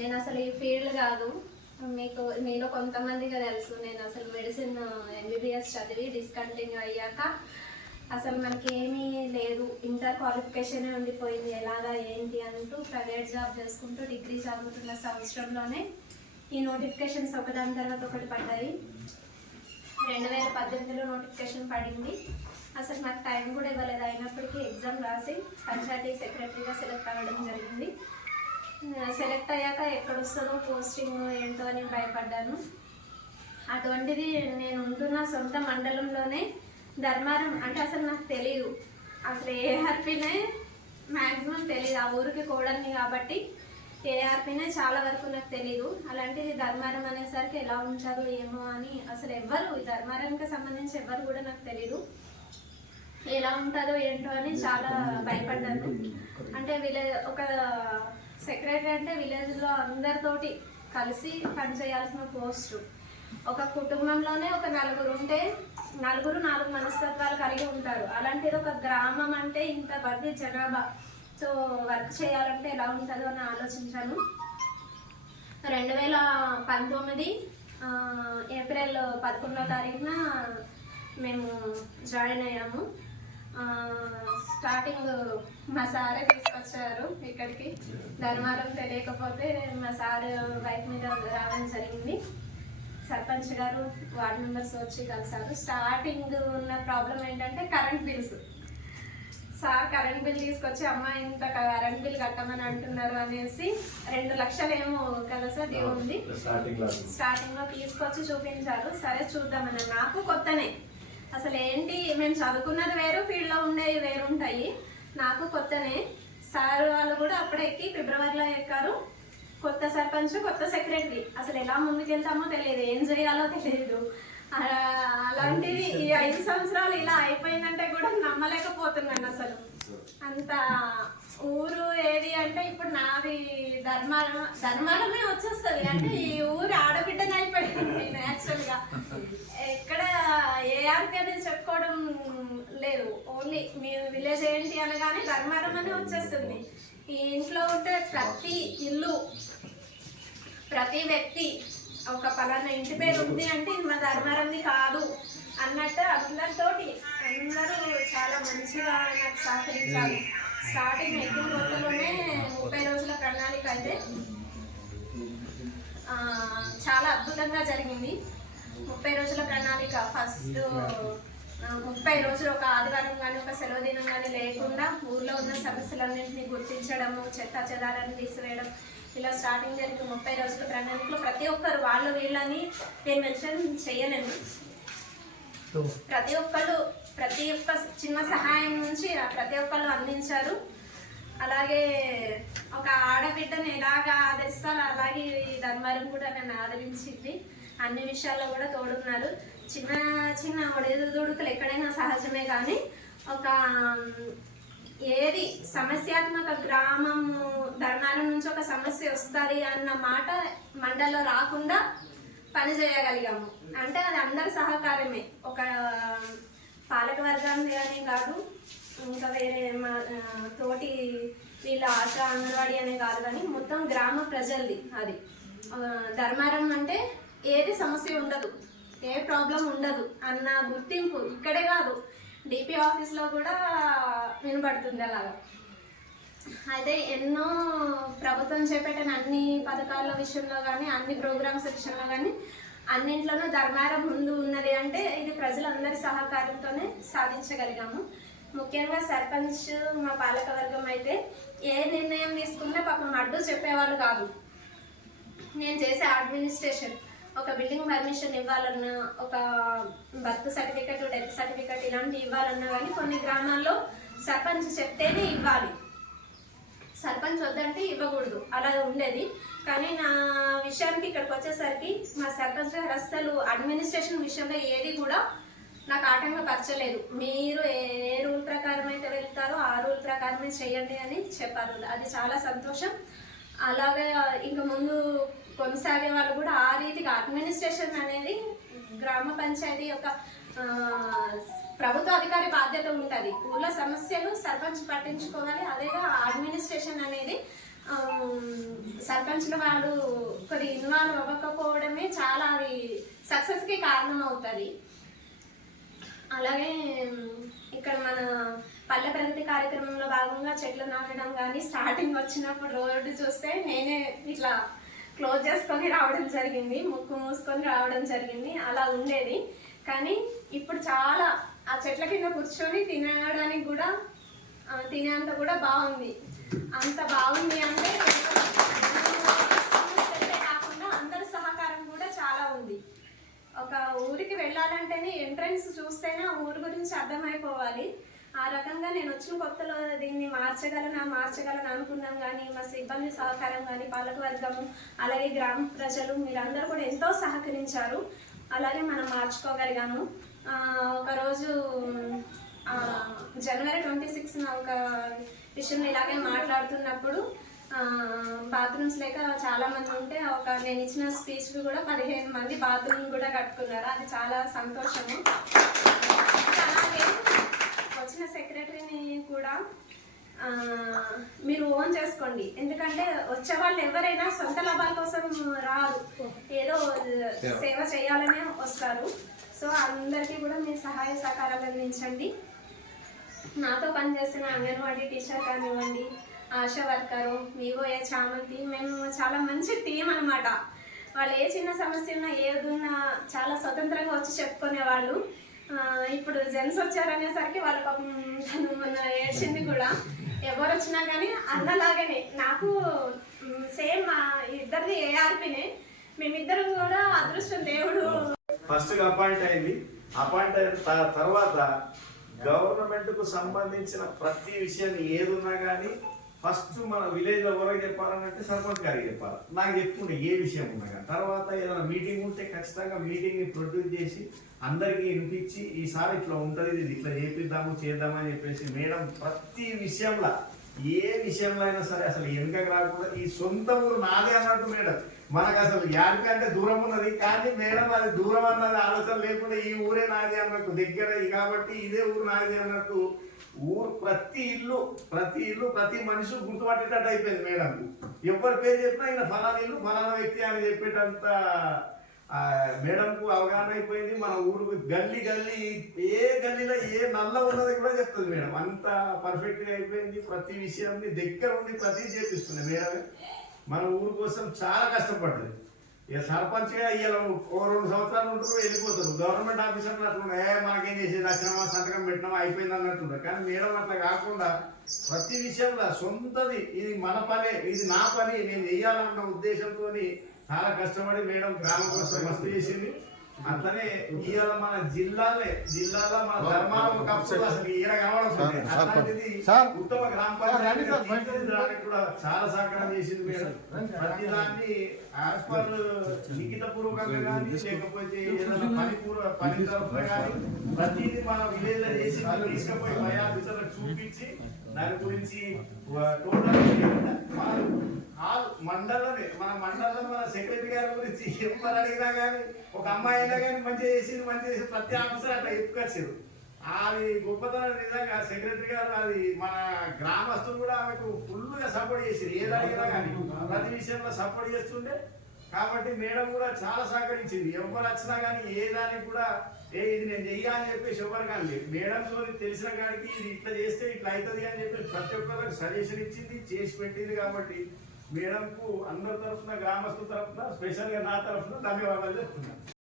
నేను అసలు ఈ ఫీల్డ్ కాదు. మీకు మీలో కొంతమందిగా తెలుసు నేను అసలు మెడిసిన్ ఎంబీబీఎస్ చదివి డిస్కంటిన్యూ అయ్యాక అసలు మనకి ఏమీ లేదు ఇంటర్ క్వాలిఫికేషన్ ఉండిపోయింది ఎలాగా ఏంటి అంటూ ప్రైవేట్ జాబ్ చేసుకుంటూ డిగ్రీ చదువుతున్న సంవత్సరంలోనే ఈ నోటిఫికేషన్స్ ఒకదాని తర్వాత ఒకటి పడ్డాయి. రెండు వేల పద్దెనిమిదిలో నోటిఫికేషన్ పడింది. అసలు నాకు టైం కూడా ఇవ్వలేదు. అయినప్పటికీ ఎగ్జామ్ రాసి పంచాయతీ సెక్రటరీగా సెలెక్ట్ అవ్వడం జరిగింది. సెలెక్ట్ అయ్యాక ఎక్కడ వస్తుందో పోస్టింగ్ ఏంటో అని భయపడ్డాను. అటువంటిది నేను ఉంటున్న సొంత మండలంలోనే ధర్మారం అంటే అసలు నాకు తెలియదు అసలు ఏఆర్పీనే మ్యాక్సిమం తెలియదు ఆ ఊరికి కోడల్ని కాబట్టి ఏఆర్పీనే చాలా వరకు నాకు తెలియదు అలాంటిది ధర్మారం అనేసరికి ఎలా ఉంటారు ఏమో అని అసలు ఎవ్వరు ఈ ధర్మారంకి సంబంధించి ఎవ్వరు కూడా నాకు తెలియదు ఎలా ఉంటుందో ఏంటో అని చాలా భయపడ్డాను. అంటే వీళ్ళ ఒక సెక్రటరీ అంటే విలేజ్లో అందరితోటి కలిసి పనిచేయాల్సిన పోస్టు. ఒక కుటుంబంలోనే ఒక నలుగురు ఉంటే నలుగురు నాలుగు మనస్తత్వాలు కలిగి ఉంటారు. అలాంటిది ఒక గ్రామం అంటే ఇంత మంది జనాభా. సో వర్క్ చేయాలంటే ఎలా ఉంటుందో అని ఆలోచించాను. రెండు వేల పంతొమ్మిది ఏప్రిల్ పదకొండవ తారీఖున మేము జాయిన్ అయ్యాము. స్టార్టింగ్ మా సారే తీసుకొచ్చారు ఇక్కడికి. ధర్మారం తెలియకపోతే మా సార్ బైక్ మీద రావడం జరిగింది. సర్పంచ్ గారు వార్డ్ మెంబర్స్ వచ్చి కలిసారు. స్టార్టింగ్ ఉన్న ప్రాబ్లం ఏంటంటే current bills sir current bill తీసుకొచ్చి అమ్మ ఇంత కరెంట్ బిల్ కట్టమని అంటున్నారు అనేసి రెండు లక్షలు ఏమో కదా సార్ ఉంది. స్టార్టింగ్లో తీసుకొచ్చి చూపించారు. సరే చూద్దామని నాకు కొత్తనే. అసలు ఏంటి మేము చదువుకున్నది వేరు ఫీల్డ్లో ఉండేవి వేరు ఉంటాయి. నాకు కొత్తనే. సార్ వాళ్ళు కూడా అప్పుడే ఎక్కి ఫిబ్రవరిలో ఎక్కారు. కొత్త సర్పంచ్ కొత్త సెక్రటరీ. అసలు ఎలా ముందుకెళ్తామో తెలియదు. ఏం చేయాలో తెలియదు. అలాంటిది ఈ ఐదు సంవత్సరాలు ఇలా అయిపోయిందంటే కూడా నమ్మలేకపోతున్నాను అసలు. అంత ఊరు ఏది అంటే ఇప్పుడు నాది ధర్మారం ధర్మారమే వచ్చేస్తుంది. అంటే ఈ ఊరు ఆడబిడ్డని అయిపోయింది నేచురల్గా ఎక్కడ ఏఆర్పి అనేది చెప్పుకోవడం లేదు. ఓన్లీ మీ విలేజ్ ఏంటి అనగానే ధర్మారం అని వచ్చేస్తుంది. ఈ ఇంట్లో ఉంటే ప్రతి ఇల్లు ప్రతి వ్యక్తి ఒక పలానా ఇంటి పేరు ఉంది అంటే ఇది మా ధర్మారంది కాదు. అన్నట్టు అందరితోటి అందరూ చాలా మంచిగా నాకు సహకరించారు. స్టార్టింగ్ ఎక్కువ రోజుల్లోనే ముప్పై రోజుల ప్రణాళిక అయితే చాలా అద్భుతంగా జరిగింది. ముప్పై రోజుల ప్రణాళిక ఫస్ట్ ముప్పై రోజులు ఒక ఆదివారం కానీ ఒక సెలవు దినం కానీ లేకుండా ఊర్లో ఉన్న సమస్యలన్నింటినీ గుర్తించడము చెత్త చెదారాన్ని తీసివేయడం ఇలా స్టార్టింగ్ జరిగిన ముప్పై రోజుల ప్రణాళికలో ప్రతి ఒక్కరు వాళ్ళు వీళ్ళని నేను మెన్షన్ చేయలేను. ప్రతి ఒక్కళ్ళు ప్రతి ఒక్క చిన్న సహాయం నుంచి ప్రతి ఒక్కళ్ళు అందించారు. అలాగే ఒక ఆడబిడ్డను ఎలాగా ఆదరిస్తారో అలాగే ఈ ధర్మారం కూడా నన్ను ఆదరించింది. అన్ని విషయాల్లో కూడా తోడున్నారు. చిన్న చిన్న ఒడిదుడుకులు ఎక్కడైనా సహజమే కానీ ఒక ఏది సమస్యాత్మక గ్రామం ధర్మారం నుంచి ఒక సమస్య వస్తుంది అన్న మాట మండల్లో రాకుండా పని చేయగలిగాము. అంటే అది అందరి సహకారమే. ఒక పాలక వర్గాన్ని కానీ కాదు ఇంకా వేరే మా తోటి వీళ్ళ ఆశ అంగన్వాడీ అనే కాదు కానీ మొత్తం గ్రామ ప్రజలది అది. ధర్మారం అంటే ఏది సమస్య ఉండదు. ఏ ప్రాబ్లం ఉండదు అన్న గుర్తింపు ఇక్కడే కాదు. డిపి ఆఫీస్లో కూడా వినబడుతుంది అలాగా. అయితే ఎన్నో ప్రభుత్వం చేపట్టిన అన్ని పథకాల విషయంలో కానీ అన్ని ప్రోగ్రామ్స్ విషయంలో కానీ అన్నింట్లోనూ ధర్మారం ముందు ఉన్నది అంటే ఇది ప్రజలందరి సహకారంతోనే సాధించగలిగాము. ముఖ్యంగా సర్పంచ్ మా పాలకవర్గం అయితే ఏ నిర్ణయం తీసుకున్నా పాపం అడ్డు చెప్పేవాళ్ళు కాదు. నేను చేసే అడ్మినిస్ట్రేషన్ ఒక బిల్డింగ్ పర్మిషన్ ఇవ్వాలన్నా ఒక బర్త్ సర్టిఫికెట్ డెత్ సర్టిఫికెట్ ఇలాంటివి ఇవ్వాలన్నా కానీ కొన్ని గ్రామాల్లో సర్పంచ్ చెప్తేనే ఇవ్వాలి. సర్పంచ్ వద్దంటే ఇవ్వకూడదు. అలా ఉండేది. కానీ నా విషయానికి ఇక్కడికి వచ్చేసరికి మా సర్పంచ్ గారు అసలు అడ్మినిస్ట్రేషన్ విషయంలో ఏది కూడా నాకు ఆటంకపరచలేదు మీరు ఏ రూల్ ప్రకారం అయితే వెళ్తారో ఆ రూల్ ప్రకారమే చేయండి అని చెప్పారు. అది చాలా సంతోషం. అలాగే ఇంకా ముందు కొనసాగే వాళ్ళు కూడా ఆ రీతిగా అడ్మినిస్ట్రేషన్ అనేది గ్రామ పంచాయతీ యొక్క ప్రభుత్వ అధికారి బాధ్యత ఉంటుంది. ఊళ్ళో సమస్యలు సర్పంచ్ పట్టించుకోవాలి. అదేగా అడ్మినిస్ట్రేషన్ అనేది ఆ, వాళ్ళు కొద్ది ఇన్వాల్వ్ అవ్వకపోవడమే చాలా అది సక్సెస్కి కారణం అవుతుంది అలాగే ఇక్కడ మన పల్లె ప్రగతి కార్యక్రమంలో భాగంగా చెట్లు నాటడం కానీ స్టార్టింగ్ వచ్చినప్పుడు రోడ్డు చూస్తే నేనే ఇట్లా క్లోజ్ చేసుకొని రావడం జరిగింది. ముక్కు మూసుకొని రావడం జరిగింది. అలా ఉండేది. కానీ ఇప్పుడు చాలా ఆ చెట్ల కింద కూర్చొని తినడానికి కూడా తినేంత కూడా బాగుంది. అంత బాగుంది అంటే కాకుండా అందరి సహకారం కూడా చాలా ఉంది. ఒక ఊరికి వెళ్ళాలంటేనే ఎంట్రన్స్ చూస్తేనే ఆ ఊరు గురించి అర్థమైపోవాలి. ఆ రకంగా నేను వచ్చిన కొత్తలో దీన్ని మార్చగలనా మార్చగలను అనుకున్నాం కానీ మా సిబ్బంది సహకారం కానీ పాలకవర్గము అలాగే గ్రామ ప్రజలు మీరందరూ కూడా ఎంతో సహకరించారు. అలాగే మనం మార్చుకోగలిగాము. ఒకరోజు జనవరి ట్వంటీ సిక్స్న ఒక విషయం ఇలాగే మాట్లాడుతున్నప్పుడు బాత్రూమ్స్ లేక చాలా మంది ఉంటే ఒక నేను ఇచ్చిన స్పీచ్ కూడా పదిహేను మంది బాత్రూమ్ కూడా కట్టుకున్నారు. అది చాలా సంతోషము. అలాగే వచ్చిన సెక్రటరీని కూడా మీరు ఓన్ చేసుకోండి. ఎందుకంటే వచ్చే వాళ్ళు ఎవరైనా సొంత లాభాల కోసం రారు. ఏదో సేవ చేయాలనే వస్తారు. సో అందరికీ కూడా మీ సహాయ సహకారాలు అందించండి. నాతో పనిచేసిన అంగన్వాడీ టీచర్ కానివ్వండి ఆశా వర్కరు వివోఏ చామంతి మేము చాలా మంచి టీం అన్నమాట. వాళ్ళు ఏ చిన్న సమస్య ఉన్నా ఏది ఉన్నా చాలా స్వతంత్రంగా వచ్చి చెప్పుకునేవాళ్ళు. ఇప్పుడు జెంట్స్ వచ్చారనేసరికి వాళ్ళ పాపం తను మొన్న ఏడ్చింది కూడా. ఎవరు వచ్చినా కానీ అన్నలాగానే నాకు సేమ్ మా ఇద్దరిది ఏఆర్పీనే. మేమిద్దరం కూడా అదృష్టం దేవుడు. ఫస్ట్ అపాయింట్ అయింది. అపాయింట్ అయిన తర్వాత గవర్నమెంట్కు సంబంధించిన ప్రతి విషయాన్ని ఏదున్నా కానీ ఫస్ట్ మన విలేజ్లో ఎవరికి చెప్పాలనంటే సర్పంచ్ గారికి చెప్పాలి. నాకు చెప్పుకుంటే ఏ విషయం ఉన్నా తర్వాత ఏదైనా మీటింగ్ ఉంటే ఖచ్చితంగా మీటింగ్ని ప్రొడ్యూస్ చేసి అందరికీ వినిపించి ఈసారి ఇట్లా ఉంటుంది ఇది ఇట్లా చేపిద్దాము చేద్దామని చెప్పేసి మేడం ప్రతి విషయంలో ఏ విషయంలో అయినా సరే అసలు వెనుకకు రాకుండా ఈ సొంత ఊరు నాదే అన్నట్టు మేడం. మనకు అసలు యాడికి అంటే దూరం ఉన్నది కానీ మేడం అది దూరం అన్నది ఆలోచన లేకుండా ఈ ఊరే నాదే అన్నట్టు దగ్గర కాబట్టి ఇదే ఊరు నాదే అన్నట్టు ఊరు ప్రతి ఇల్లు ప్రతి ఇల్లు ప్రతి మనిషి గుర్తుపట్టేటట్టు అయిపోయింది మేడం. ఎవరి పేరు చెప్పినా ఈయన ఫలానా ఇల్లు ఫలానా వ్యక్తి అని చెప్పేటంత మేడంకు అవగాహన అయిపోయింది. మన ఊరు గల్లీ గల్లీ ఏ గల్లీలో ఏ నల్ల ఉన్నది కూడా చెప్తుంది మేడం. అంత పర్ఫెక్ట్గా అయిపోయింది. ప్రతి విషయాన్ని దగ్గర ఉండి ప్రతి చేపిస్తుంది మేడమే. మన ఊరు కోసం చాలా కష్టపడ్డది. ఇక సర్పంచ్గా ఇవాళ ఓ రెండు సంవత్సరాలు ఉంటారు వెళ్ళిపోతారు. గవర్నమెంట్ ఆఫీసర్ అట్లా ఏ మనకేం చేసేది? వచ్చినామా సంతకం పెట్టినామా? అయిపోయింది అన్నట్టుంటారు కానీ మేడం అట్లా కాకుండా ప్రతి విషయంలో సొంతది. ఇది మన పనే ఇది నా పని. నేను చెయ్యాలన్న ఉద్దేశంతో చాలా కష్టపడి మేడం గ్రామం కోసం మస్తు చేసింది. అట్లనే ఇవాళ మన జిల్లాలే జిల్లాలో మన ధర్మారం ఒకప్పుడు అసలు ఈడ కావడం అట్లాంటిది. ఉత్తమ గ్రామ పంచాయతీ కూడా చాలా సహకారం చేసింది మేడం. ప్రతి దాన్ని యాజ్ పర్ లిఖిత పూర్వకంగా కానీ లేకపోతే ఏదైనా పని పూర్వ పని తరఫున కానీ ప్రతిదీ మన విలేజ్లో చేసి తీసుకుపోయి పై ఆఫీసర్లకు చూపించి దాని గురించి టోటల్ మన ఆల్ మండలమే. మన మండలంలో మన సెక్రటరీ గారి గురించి ఎవరు అడిగినా కానీ ఒక అమ్మాయి అయినా కానీ మంచిగా చేసింది మంచిగా చేసి ప్రతి ఆఫీసర్ అట్లా ఎత్తుకొచ్చారు అది గొప్పతనం నిజంగా సెక్రటరీ గారు అది మన గ్రామస్తులు కూడా ఆమెకు ఫుల్గా సపోర్ట్ చేసారు ఏదైనా కానీ ప్రతి విషయంలో సపోర్ట్ చేస్తుండే కాబట్టి మేడం కూడా చాలా సహకరించింది. ఎవరు వచ్చినా కానీ ఏ దానికి కూడా ఏ ఇది నేను చెయ్యా అని చెప్పేసి ఎవరు కానీ లేదు. మేడం తోని తెలిసిన కాడికి ఇది ఇట్లా చేస్తే ఇట్లా అవుతుంది అని చెప్పి ప్రతి ఒక్కరికి సజెషన్ ఇచ్చింది చేసి పెట్టింది కాబట్టి మేడంకు అందరి తరఫున గ్రామస్తుల తరఫున స్పెషల్గా నా తరఫున ధన్యవాదాలు చెప్తున్నాను.